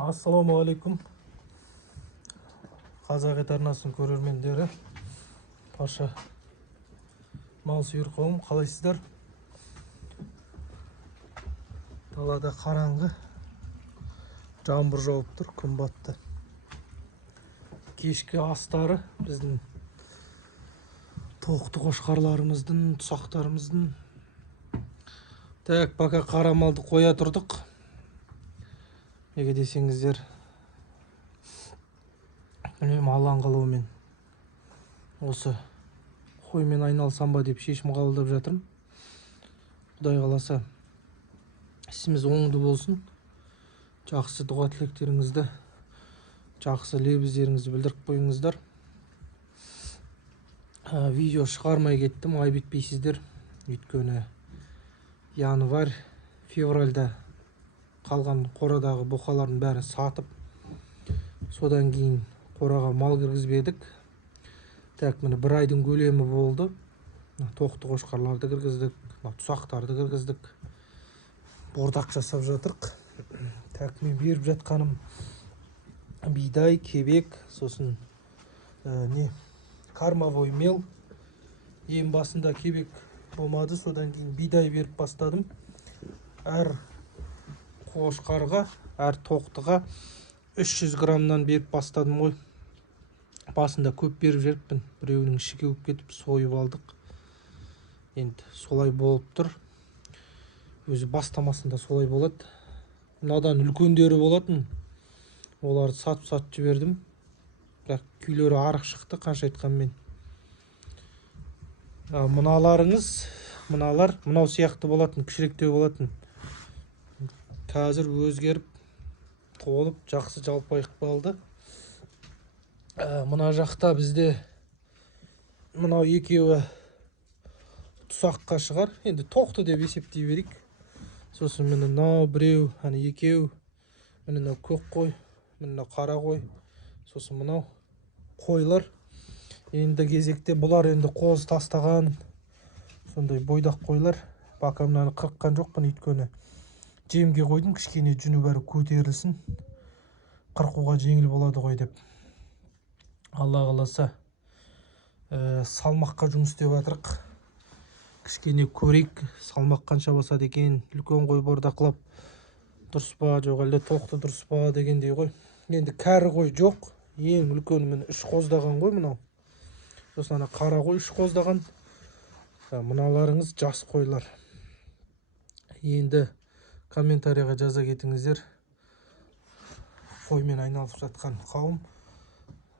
Ассаламу алейкум. Қазақ ет арнасының көрермендері, Паша мал сүйер қауым, қалайсыздар? Далада қараңғы, жаңбыр жауып тұр, күн батты. Кешкі астары біздің тоқты қошқарларымыздың, тұсақтарымыздың. Так, пока қара малды қоя тұрдық. Неге десеңіздер, білмеймін, Алланың қалауымен осы қоймен айналсам ба деп шешім қабылдап жатырмын. Құдай қаласа ісіміз оңды болсын. Жақсы дұға тілектеріңізді, жақсы лебіздеріңізді білдіріп қойыңыздар. Видео шығармай кеттім, айып етпейсіздер. Өйткені январь, февральда қалған қорадағы бұқалардың бәрі сатып, содан кейін қораға мал кіргізбедік. Так, міне бір айдың көлемі болды. Тоқты қошқарларды кіргіздік, тұсақтарды кіргіздік. Бордақ жасап жатырық. Так, мен беріп жатқаным бидай, кебек, сосын кормовой мел. Ең басында кебек болмады, содан кейін бидай беріп бастадым. Әр қошқарға, әр тоқтыға 300 граммнан беріп бастадым ғой. Басында көп беріп жүріппін. Біреуінің іші кеуіп кетіп сойып алдық. Енді солай болып тұр. Өзі бастамасында солай болады. Мынадан үлкендері болатын. Оларды сатып жібердім. Бірақ күйлері арық шықты, қанша айтқанмен. Мынау сияқты болатын, кішіректеу болатын. Қазір өзгеріп, толып, жақсы жалпайық болды. Мына жақта бізде мынау екеуі тұсаққа шығар. Енді тоқты деп есептей берейік. Сосын мынау біреу, екеу, мынау көк қой, мынау қара қой. Сосын мынау қойлар. Енді кезекте бұлар енді қоз тастаған, сондай бойдақ қойлар. Бака мынаны қырыққан жоқпын, өйткені жемге қойдым, кішкене жүні бәрі көтерілсін, қырқуға жеңіл болады ғой деп. Алла қаласа салмаққа жұмыс істеп жатырық. Кішкене көрейік, салмақ қанша басады екен. Үлкен қой бордақлап дұрыс па, жоқ әлде тоқты дұрыс па дегендей ғой. Енді кәрі қой жоқ. Ең үлкен міне 3 қоздаған ғой мынау. Сосын қара қой 3 қоздаған. Мыналарыңыз жас қойлар. Енді комментарияға жаза кетіңіздер. Қоймен айналысып жатқан қауым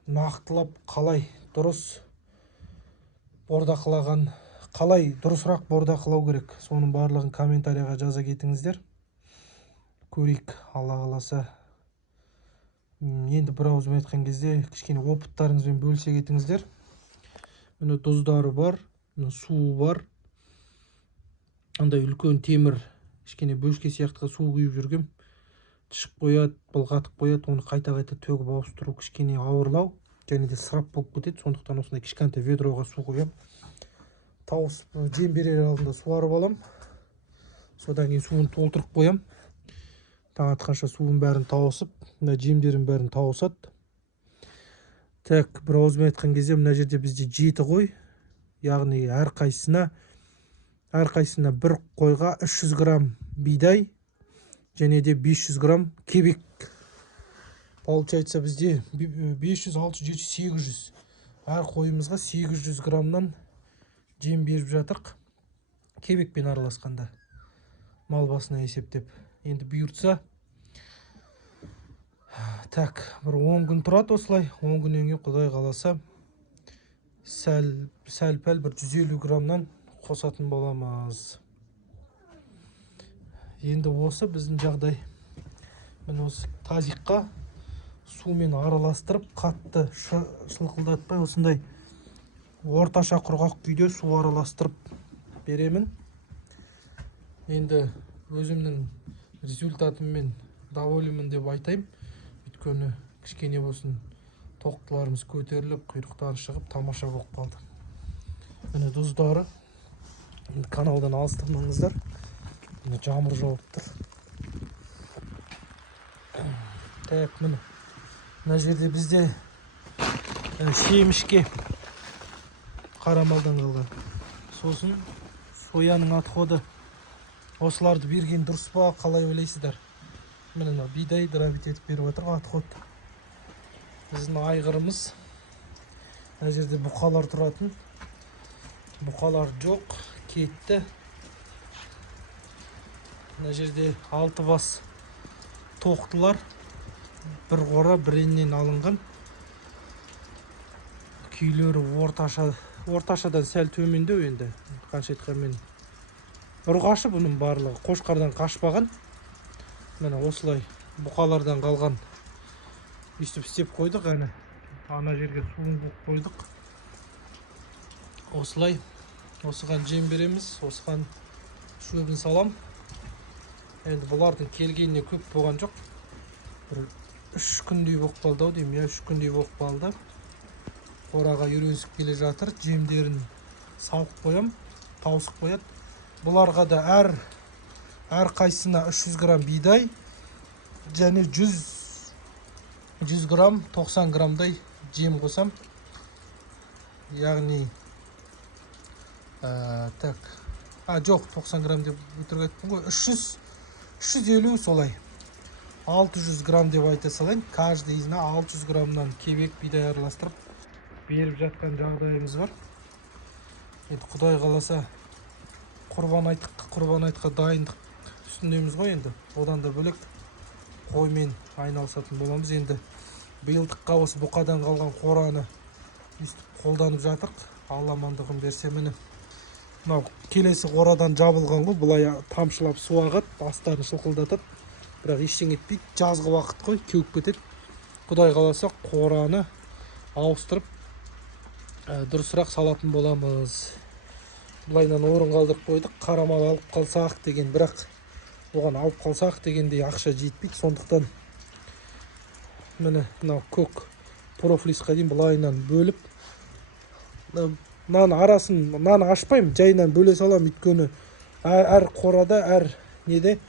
нақтылап қалай дұрыс бордақылаған, қалай дұрысырақ бордақылау керек, соның барлығын комментарияға жаза кетіңіздер. Көрейік, Алла қаласа. Енді бір ауызбен айтқан кезде кішкене опыттарыңызбен бөлісе кетіңіздер. Міне тұздары бар, суы бар. Андай үлкен темір, кішкене бөшке сияқты су құйып жүргем. Түшіп қояды, былғатып қояды, оны қайта-қайта төгіп ауыстыру кішкене ауырлау, және де сырап болып кетеді. Сондықтан осындай кішкентай ведроға су құям. Тауысып, жем берер алдында суарып алам. Содан кейін суын толтырып қоям. Таң атқанша суын бәрін тауысып, жемдерін бәрін тауысады. Так, бір ауызбен айтқан кезде мына жерде бізде 7 қой, яғни әрқайсына бір қойға 300 грамм бидай, және де 500 грамм кебек. Получается бізде 500, 600, 700, 800. Әр қойымызға 800 граммнан жем беріп жатырық. Кебекпен араласқанда. Мал басына есептеп. Енді бұйыртса, так, бір 10 күн тұрады осылай. 10 күннен кейін Құдай қаласа сәл-пәл бір 150 граммнан қосатын боламыз. Енді осы біздің жағдай. Мен осы тазиққа сумен араластырып, қатты шылқылдатпай, осындай орташа құрғақ күйде су араластырып беремін. Енді өзімнің результатыммен довольмын деп айтайым. Өйткені кішкене болсын тоқтыларымыз көтеріліп, құйрықтары шығып, тамаша болып қалды. Міне тұздары. Каналдан алыстамаңыздар. Жаңбыр жауып тұр. Так, мына жерде бізде шемішке қарамалдан қалған. Сосын сояның отходы. Осыларды берген дұрыс па, қалай ойлайсыздар? Міне бидай дробить етіп беріп отыр отход. Біздің айғырымыз. Мына жерде бұқалар тұратын. Бұқалар жоқ, кетті. Мына жерде 6 бас тоқтылар. Бір қора бірінен алынған. Күйлері орташадан сәл төмендеу енді. Қанша айтқанмен ұрғашы бұның барлығы қошқардан қашпаған. Міне осылай бұқалардан қалған. Өйстіп істеп қойдық әні. Ана жерге суын бұқып қойдық. Осылай осыған жем береміз. Осыған шөбін салам. Енді бұлардың келгеніне көп болған жоқ. 3 күндей болып қалды ау деймін. 3 күндей болып қалды. Қораға үйренісіп келе жатыр. Жемдерін салып қоям, тауысып қояды. Бұларға да әр қайсына 300 грамм бидай және 100 грамм 90 граммдай жем қосам. Яғни жоқ 90 грамм деп өтірік айттым ғой. 350 солай. 600 грамм деп айта салайын. Каждыйына 600 граммнан кебек бидай араластырып беріп жатқан жағдайымыз бар. Енді Құдай қаласа құрбан айтқа дайындық үстіндеміз ғой енді. Одан да бөлек қоймен айналысатын боламыз. Енді биылдыққа осы бұқадан қалған қораны үстіп қолданып жатырық. Алла амандығын берсе міне. Мынау келесі қорадан жабылған ғой. Бұлай тамшылап су ағады, астарын шылқылдатады. Бірақ ештеңе етпейді. Жазғы уақыт қой, кеуіп кетеді. Құдай қаласа қораны ауыстырып дұрысырақ салатын боламыз. Бұлайнан орын қалдырып қойдық. Қарамал алып қалсақ деген, бірақ оған алып қалсақ дегендей ақша жетпейді. Сондықтан міне мынау көк профлисқа дейін бұлайнан бөліп, наны ашпаймын, жайынан бөле салам. Өйткені әр қорада, әр неде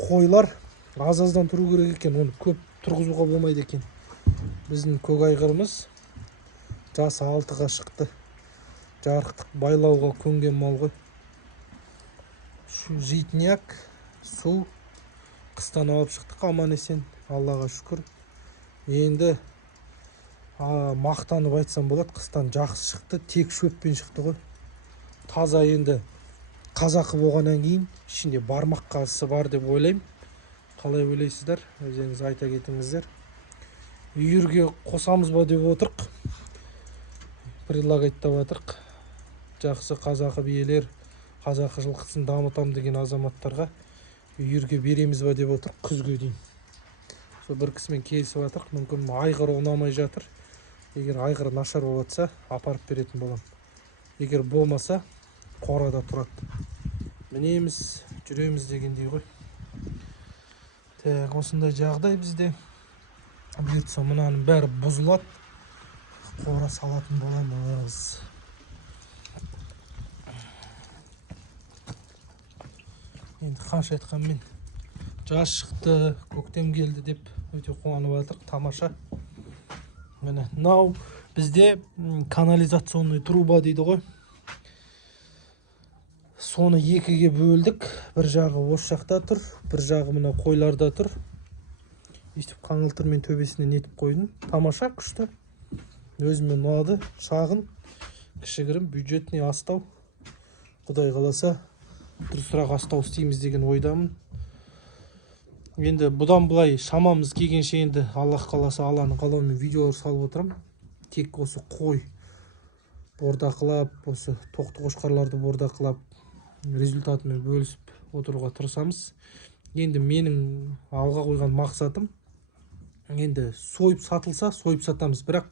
қойлар аз-аздан тұру керек екен. Оны көп тұрғызуға болмайды екен. Біздің көк айғырымыз жасы 6-ға шықты. Жарықтық байлауға көнген мал ғой. Житняк, су қыстан алып шықтық аман есен. Аллаға шүкір. Енді мақтанып айтсам болады, қыстан жақсы шықты. Тек шөппен шықты ғой. Таза енді қазақы болғаннан кейін ішінде бармақ қазысы бар деп ойлаймын. Қалай ойлайсыздар? Өзіңіз айта кетіңіздер. Үйірге қосамыз ба деп отырық. Предлагайттап жатырық. Жақсы қазақы биелер, қазақы жылқысын дамытам деген азаматтарға үйірге береміз ба деп отырық күзге дейін. Сол бір кісімен келісіп жатырық. Мүмкін айғыр ұнамай жатыр. Егер айғыр нашар болатса, апарып беретін болам. Егер болмаса, қорада тұрады. Мінеміз, жүреміз дегендей ғой. Осындай жағдай бізде. Бұйыртса мынаның бәрі бұзылады. Қора салатын боламыз. Енді қанша айтқанмен жаз шықты, көктем келді деп өте қуанып жатыр. Тамаша. Міне, мынау бізде канализационный труба дейді ғой. Соны екіге бөлдік. Бір жағы осы жақта тұр, бір жағы мына қойларда тұр. Өйстіп қаңылтырмен төбесіне нетіп қойдым. Тамаша, күшті. Өзіме ұнады. Шағын, кішігірім, бюджетный астау. Құдай қаласа дұрысырақ астау істейміз деген ойдамын. Енді бұдан былай шамамыз келгенше енді Аллах қаласа Алланың қалауымен видеолар салып отырам. Тек осы қой бордақылап, осы тоқты қошқарларды бордақылап результатымен бөлісіп отыруға тырысамыз. Енді менің алға қойған мақсатым енді сойып сатылса, сойып сатамыз. Бірақ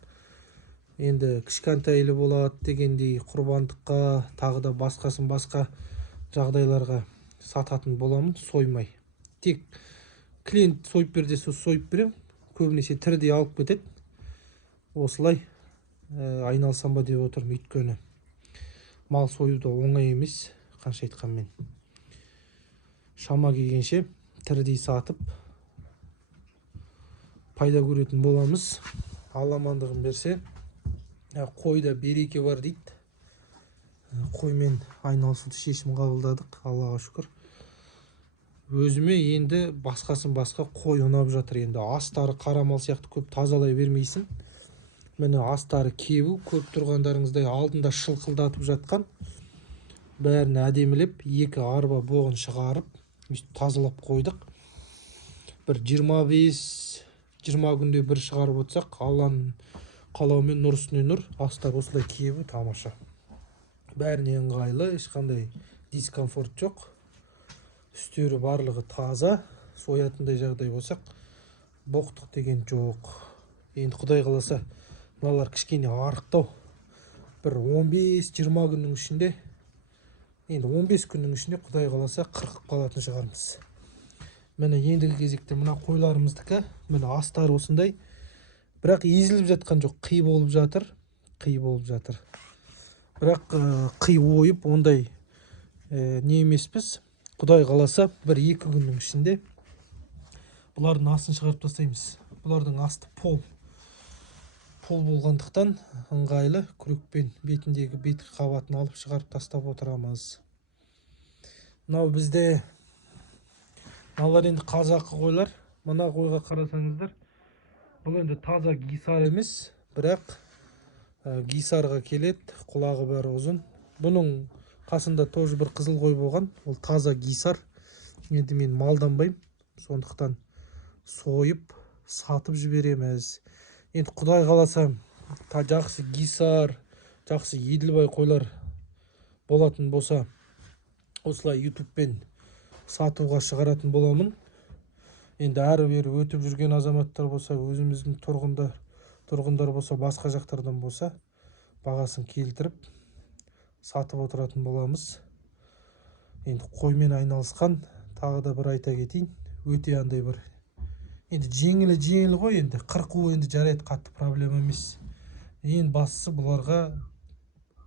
енді кішкентайлы болады дегендей құрбандыққа, тағы да басқа жағдайларға сататын боламын, соймай. Тек клиент сойып бер десе сойып берем, көбінесе тірідей алып кетеді. Осылай айналсам ба деп отырмын. Өйткені мал союда оңай емес, қанша айтқанмен. Шама келгенше тірідей сатып пайда көретін боламыз. Алла амандығын берсе. Қойда береке бар дейді. Қоймен айналысуды шешім қабылдадық, Аллаға шүкір. Өзіме енді басқасын басқа қой ұнап жатыр. Енді астары қара мал сияқты көп тазалай бермейсің. Міне астары кебу, көріп тұрғандарыңыздай алдында шылқылдатып жатқан. Бәрін әдемілеп, 2 арба боғын шығарып, тазалап қойдық. Бір 25-20 күнде бір шығарып отырсақ, Алланың қалауымен нұр үстіне нұр, астар осылай кебу, тамаша. Бәріне ыңғайлы, ешқандай дискомфорт жоқ. Үстері барлығы таза, соятындай жағдай болсақ, боқтық деген жоқ. Енді Құдай қаласа, мыналар кішкене арықтау. Бір 15-20 күннің ішінде, енді 15 күннің ішінде Құдай қаласа 40 қалатын шығармыз. Міне ендігі кезекте мына қойларымыздікі, міне астары осындай. Бірақ езіліп жатқан жоқ, қи болып жатыр. Бірақ қи ойып, ондай не емеспіз. Құдай қаласа, 1-2 күннің ішінде бұлардың астын шығарып тастаймыз. Бұлардың асты пол болғандықтан ыңғайлы, күрекпен бетіндегі беткі қабатын алып шығарып тастап отырамыз. Мынау бізде, мыналар енді қазақы қойлар. Мына қойға қарасаңыздар, бұл енді таза гисар емес, бірақ гисарға келеді, құлағы бәрі ұзын. Бұның қасында тоже бір қызыл қой болған, ол таза гисар. Енді мен малданбайым, сондықтан сойып, сатып жібереміз. Енді Құдай қаласа, жақсы гисар, жақсы еділбай қойлар болатын болса, осылай ютубпен сатуға шығаратын боламын. Енді әрі-бері өтіп жүрген азаматтар болса, өзіміздің тұрғындар болса, басқа жақтардан болса, бағасын келтіріп сатып отыратын боламыз. Енді қоймен айналысқан, тағы да бір айта кетейін, өте андай бір. Енді жеңіл ғой, енді қырқуы енді жарайды, қатты проблема емес. Ең бастысы бұларға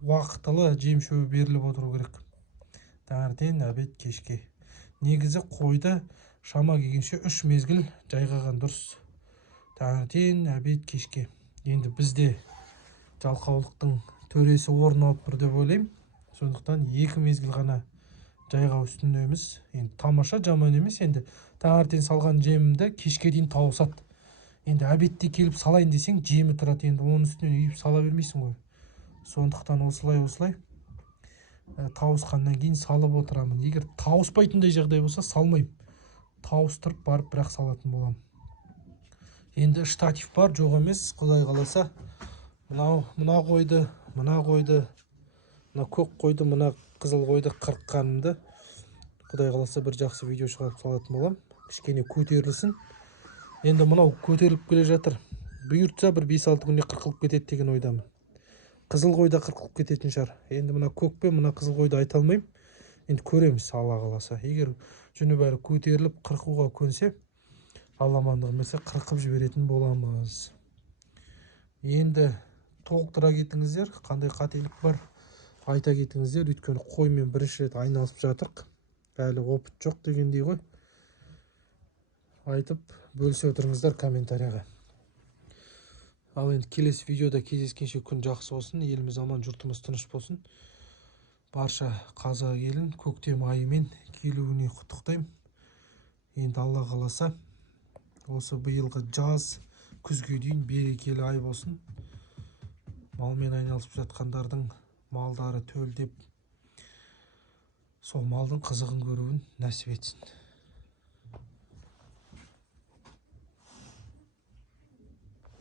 уақытылы жем шөбі беріліп отыру керек. Таңертең, обед, кешке. Негізі қойды шама келгенше 3 мезгіл жайғаған дұрыс. Таңертең, обед, кешке. Енді бізде жалқаулықтың төресі орын алып тұр деп ойлаймын. Сондықтан 2 мезгіл ғана жайғау үстіндеміз. Енді тамаша, жаман емес. Енді таңертең салған жемімді кешке дейін тауысады. Енді обедте келіп салайын десең, жемі тұрады. Енді оның үстіне үйіп сала бермейсің ғой. Сондықтан осылай тауысқаннан кейін салып отырамын. Егер тауыспайтындай жағдай болса, салмайым. Тауыстырып барып бірақ салатын боламын. Енді штатив бар, жоқ емес, Құдай қаласа. Мына қойды, мына көк қойды, мына қызыл қойды қырыққанымды Құдай қаласа бір жақсы видео шығарып салатын болам. Кішкене көтерілсін. Енді мынау көтеріліп келе жатыр. Бұйыртса бір 5-6 күнде қырқылып кетеді деген ойдамын. Қызыл қойда қырқылып кететін шығар. Енді мына көк пен мына қызыл қойды айта алмаймын. Енді көреміз, Алла қаласа. Егер жүні бәрі көтеріліп қырқуға көнсе, Алла амандығын берсе қырқып жіберетін боламыз. Енді толықтыра кетіңіздер, қандай қателік бар айта кетіңіздер. Өйткені қоймен бірінші рет айналысып жатырық. Әлі опыт жоқ дегендей ғой. Айтып бөлісе отырыңыздар комментарияға. Ал енді келесі видеода кездескенше күн жақсы болсын, еліміз аман, жұртымыз тыныш болсын. Барша қазақ елін көктем айымен келуіне құттықтаймын. Енді Алла қаласа, осы биылғы жаз, күзге дейін берекелі ай болсын. Малмен айналысып жатқандардың малдары төлдеп, сол малдың қызығын көруін нәсіп етсін.